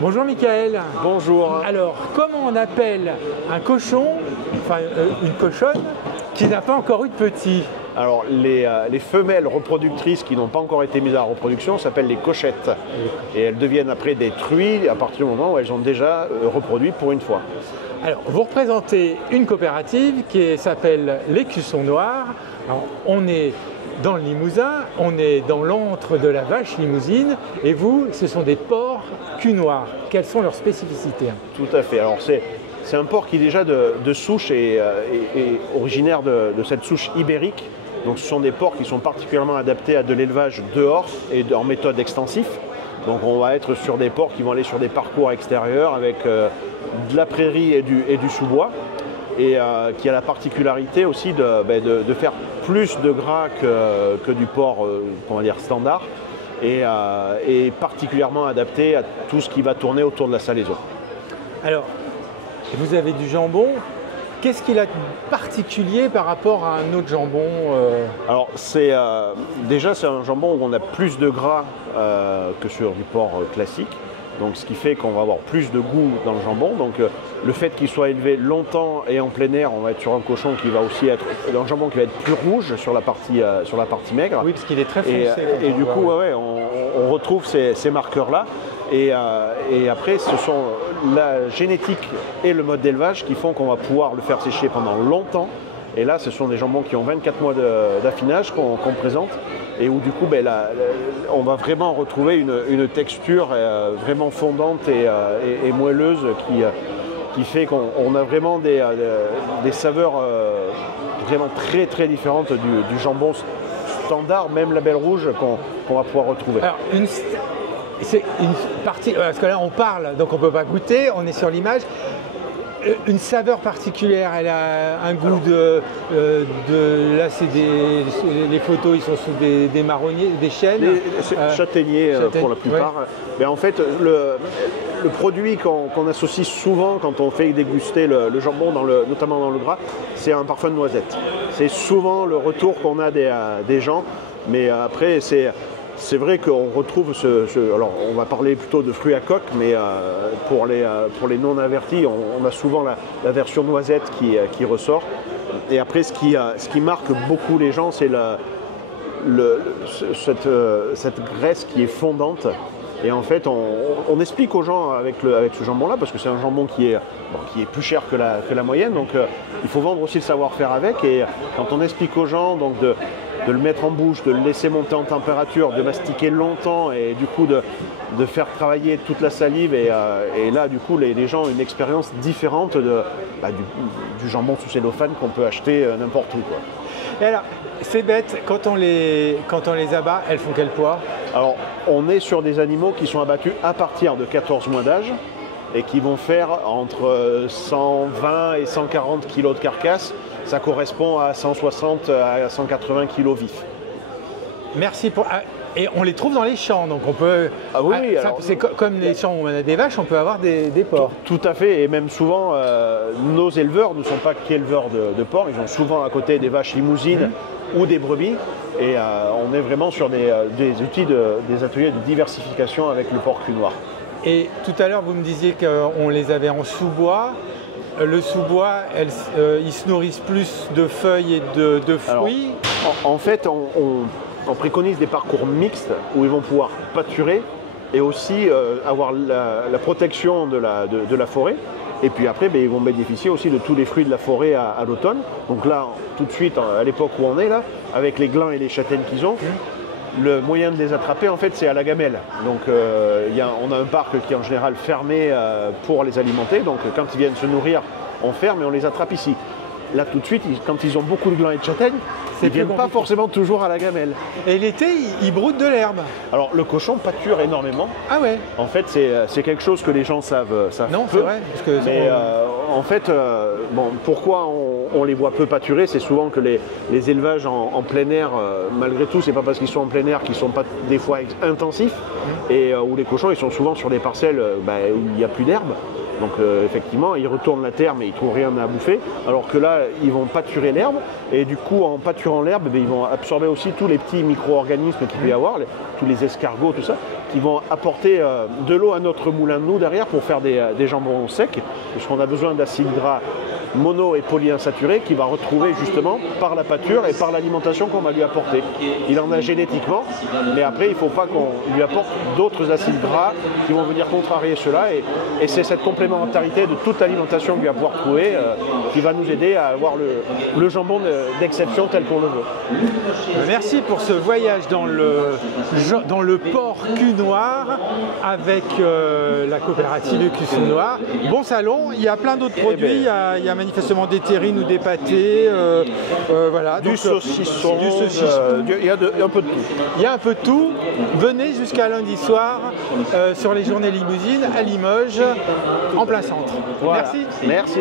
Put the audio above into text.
Bonjour Michael. Bonjour. Alors, comment on appelle un cochon, enfin une cochonne, qui n'a pas encore eu de petit? Alors, les femelles reproductrices qui n'ont pas encore été mises à la reproduction s'appellent les cochettes. Et elles deviennent après des truies à partir du moment où elles ont déjà reproduit pour une fois. Alors, vous représentez une coopérative qui s'appelle l'Écusson Noir. Alors, on est dans le Limousin, on est dans l'antre de la vache limousine, et vous, ce sont des porcs cul noir. Quelles sont leurs spécificités? Tout à fait. Alors, c'est un porc qui déjà de souche est originaire de cette souche ibérique. Donc, ce sont des porcs qui sont particulièrement adaptés à de l'élevage dehors et en méthode extensive. Donc, on va être sur des porcs qui vont aller sur des parcours extérieurs avec de la prairie et du sous-bois. Et qui a la particularité aussi de faire plus de gras que du porc on va dire standard et particulièrement adapté à tout ce qui va tourner autour de la salaison. Alors, vous avez du jambon. Qu'est-ce qu'il a de particulier par rapport à un autre jambon Alors, déjà c'est un jambon où on a plus de gras que sur du porc classique. Donc, ce qui fait qu'on va avoir plus de goût dans le jambon. Donc, le fait qu'il soit élevé longtemps et en plein air, on va être sur un cochon qui va aussi être un jambon qui va être plus rouge sur la partie maigre. Oui, parce qu'il est très foncé. Et du coup, on retrouve ces marqueurs-là. Et après, ce sont la génétique et le mode d'élevage qui font qu'on va pouvoir le faire sécher pendant longtemps. Et là, ce sont des jambons qui ont 24 mois d'affinage qu'on présente. Et où du coup, on va vraiment retrouver une texture vraiment fondante et moelleuse qui fait qu'on a vraiment des saveurs vraiment très très différentes du jambon standard, même label rouge, qu'on va pouvoir retrouver. Alors, c'est une partie, parce que là on parle, donc on ne peut pas goûter, on est sur l'image. Une saveur particulière, elle a un goût là c'est les photos, ils sont sous des marronniers, des chênes. Châtaigniers pour la plupart. Ouais. Mais en fait, le produit qu'on associe souvent quand on fait déguster le jambon, notamment dans le gras, c'est un parfum de noisette. C'est souvent le retour qu'on a des gens, mais après c'est vrai qu'on retrouve alors on va parler plutôt de fruits à coque, mais pour les non-avertis, on a souvent la version noisette qui ressort. Et après, ce qui marque beaucoup les gens, c'est cette graisse qui est fondante. Et en fait, on explique aux gens avec ce jambon-là, parce que c'est un jambon qui est plus cher que la moyenne, donc il faut vendre aussi le savoir-faire avec. Et quand on explique aux gens donc de le mettre en bouche, de le laisser monter en température, de mastiquer longtemps et du coup de faire travailler toute la salive, et là du coup les gens ont une expérience différente du jambon sous cellophane qu'on peut acheter n'importe où, quoi. Et alors, c'est bête, quand on les abat, elles font quel poids? Alors, on est sur des animaux qui sont abattus à partir de 14 mois d'âge et qui vont faire entre 120 et 140 kg de carcasse. Ça correspond à 160 à 180 kg vifs. Merci pour... Et on les trouve dans les champs, donc on peut... Ah oui, c'est comme les champs où on a des vaches, on peut avoir des porcs. Tout à fait, et même souvent, nos éleveurs ne sont pas qu'éleveurs de porcs, ils ont souvent à côté des vaches limousines ou des brebis, et on est vraiment sur des ateliers de diversification avec le porc cul noir. Et tout à l'heure, vous me disiez qu'on les avait en sous-bois. Le sous-bois, ils se nourrissent plus de feuilles et de fruits. Alors, en fait, on préconise des parcours mixtes où ils vont pouvoir pâturer et aussi avoir la protection de la forêt. Et puis après, ils vont bénéficier aussi de tous les fruits de la forêt à l'automne. Donc là, tout de suite, à l'époque où on est là, avec les glands et les châtaignes qu'ils ont, le moyen de les attraper, en fait, c'est à la gamelle. Donc on a un parc qui est en général fermé pour les alimenter. Donc quand ils viennent se nourrir, on ferme et on les attrape ici. Là, tout de suite, quand ils ont beaucoup de glands et de châtaignes, ils ne viennent pas forcément toujours à la gamelle. Et l'été, ils broutent de l'herbe. Alors, le cochon pâture énormément. Ah ouais. En fait, c'est quelque chose que les gens savent non, peu. C'est vrai. Parce que mais en fait, pourquoi on les voit peu pâturer, c'est souvent que les élevages en plein air, malgré tout, c'est pas parce qu'ils sont en plein air qu'ils ne sont pas des fois intensifs, et où les cochons, ils sont souvent sur des parcelles où il n'y a plus d'herbe. Donc effectivement, ils retournent la terre mais ils ne trouvent rien à bouffer, alors que là, ils vont pâturer l'herbe, et du coup, en pâturant l'herbe, ils vont absorber aussi tous les petits micro-organismes qu'il peut y avoir, tous les escargots, tout ça, qui vont apporter de l'eau à notre moulin de nous derrière pour faire des jambons secs, puisqu'on a besoin d'acides gras mono et polyinsaturés qu'il va retrouver justement par la pâture et par l'alimentation qu'on va lui apporter. Il en a génétiquement, mais après il ne faut pas qu'on lui apporte d'autres acides gras qui vont venir contrarier cela, et c'est cette complémentarité de toute l'alimentation qu'il va pouvoir trouver qui va nous aider à avoir le jambon d'exception tel qu'on le veut. Merci pour ce voyage dans le port Cunoir avec la coopérative Écusson Noir. Bon salon, il y a plein d'autres produits, il y a manifestement des terrines ou des pâtés, voilà. Du saucisson, il y a un peu de tout. Il y a un peu de tout. Venez jusqu'à lundi soir sur les journées limousines à Limoges, en plein centre. Voilà. Merci. Merci.